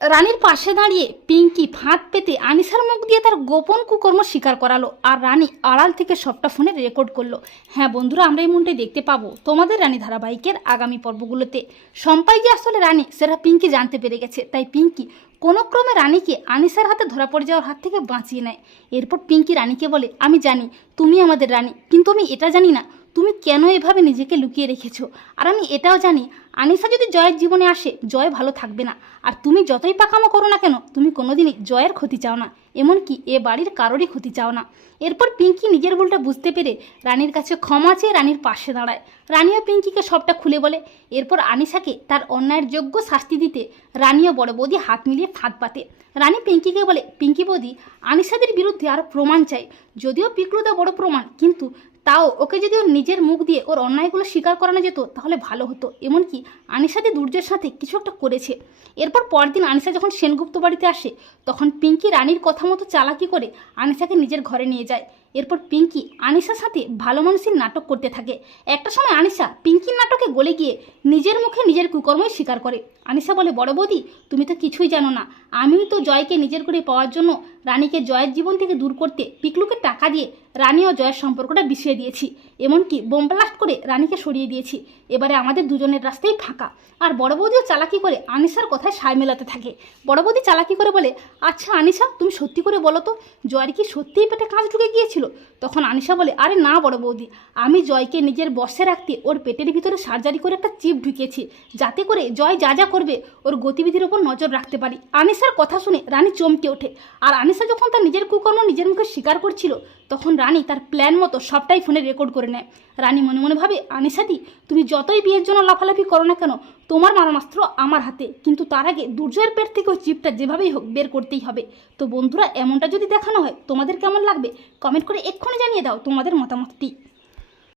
রানীর পাশে দাঁড়িয়ে পিঙ্কি ফাঁদ পেতে আনিসার মুখ দিয়ে তার গোপন কুকর্ম স্বীকার করালো আর রানী আড়াল থেকে সবটা ফোনে রেকর্ড করল। হ্যাঁ বন্ধুরা, আমরা এই মনটাই দেখতে পাবো তোমাদের রানী ধারাবাহিকের আগামী পর্বগুলোতে। সম্পাই যে আসলে রানী, সেটা পিঙ্কি জানতে পেরে গেছে। তাই পিঙ্কি কোনো ক্রমে রানীকে আনিসার হাতে ধরা পড়ে যাওয়ার হাত থেকে বাঁচিয়ে নেয়। এরপর পিঙ্কি রানীকে বলে, আমি জানি, তুমি আমাদের রানী, কিন্তু আমি এটা জানি না। তুমি কেন এভাবে নিজেকে লুকিয়ে রেখেছো? আর আমি এটাও জানি, আনিসা যদি জয়ের জীবনে আসে, জয় ভালো থাকবে না। আর তুমি যতই পাকামো করো না কেন, তুমি কোনোদিনই জয়ের ক্ষতি চাও না। এমনকি এ বাড়ির কারোরই ক্ষতি চাও না। এরপর পিঙ্কি নিজের ভুলটা বুঝতে পেরে রানীর কাছে ক্ষমা চেয়ে রানীর পাশে দাঁড়ায়। রানীও পিঙ্কিকে সবটা খুলে বলে। এরপর আনিসাকে তার অন্যায়ের যোগ্য শাস্তি দিতে রানীও বড় বৌদি হাত মিলিয়ে ফাঁদ পাতে। রানী পিঙ্কিকে বলে, পিঙ্কি বৌদি, আনিসাদের বিরুদ্ধে আরও প্রমাণ চাই। যদিও পিকলুদা বড় প্রমাণ, কিন্তু তাও ওকে যদি ওর নিজের মুখ দিয়ে ওর অন্যায়গুলো স্বীকার করানো যেত, তাহলে ভালো হতো। এমনকি আনিসাদি দুর্যের সাথে কিছু একটা করেছে। এরপর পরদিন আনিসা যখন সেনগুপ্ত বাড়িতে আসে, তখন পিঙ্কি রানীর কথা মতো চালাকি করে আনিসাকে নিজের ঘরে নিয়ে যায়। এরপর পিঙ্কি আনিসার সাথে ভালো মানুষের নাটক করতে থাকে। একটা সময় আনিসা পিঙ্কির নাটকে গলে গিয়ে নিজের মুখে নিজের কুকর্মই স্বীকার করে। আনিসা বলে, বড় বৌদি, তুমি তো কিছুই জানো না। আমিই তো জয়কে নিজের করে পাওয়ার জন্য রানীকে জয়ের জীবন থেকে দূর করতে পিকলুকে টাকা দিয়ে রানী ও জয়ের সম্পর্কটা বিষিয়ে দিয়েছি। এমনকি বোম ব্লাস্ট করে রানীকে সরিয়ে দিয়েছি। এবারে আমাদের দুজনের রাস্তাই ফাঁকা। আর বড় বৌদিও চালাকি করে আনিসার কথায় সায় মেলাতে থাকে। বড় বৌদি চালাকি করে বলে আচ্ছা আনিসা তুমি সত্যি করে বলো তো জয়ের কি সত্যিই পেটে কাজ ঢুকে গিয়েছিল? তখন আনিসা বলে, আরে না বড় বৌদি, আমি জয়কে নিজের বসে রাখতে ওর পেটের ভিতরে সার্জারি করে একটা চিপ ঢুকিয়েছি। যাতে করে জয় যা যা করবে, ওর গতিবিধির ওপর নজর রাখতে পারি। আনিসার কথা শুনে রানী চমকে ওঠে। আর আনিসা যখন তার নিজের কুকর্ম নিজের মুখে স্বীকার করছিল তখন রানী তার প্ল্যান মতো সবটাই ফোনে রেকর্ড করে নেয়। রানী মনে মনে ভাবে আনিসাদি তুমি যতই বিয়ের জন্য লাফালাফি করো না কেন, তোমার মারণাস্ত্র আমার হাতে। কিন্তু তার আগে দুর্জয়ের পেট থেকে ওই চিপটা যেভাবেই হোক বের করতেই হবে। তো বন্ধুরা, এমনটা যদি দেখানো হয়, তোমাদের কেমন লাগবে? কমেন্ট করে এক্ষুনি জানিয়ে দাও তোমাদের মতামতটি।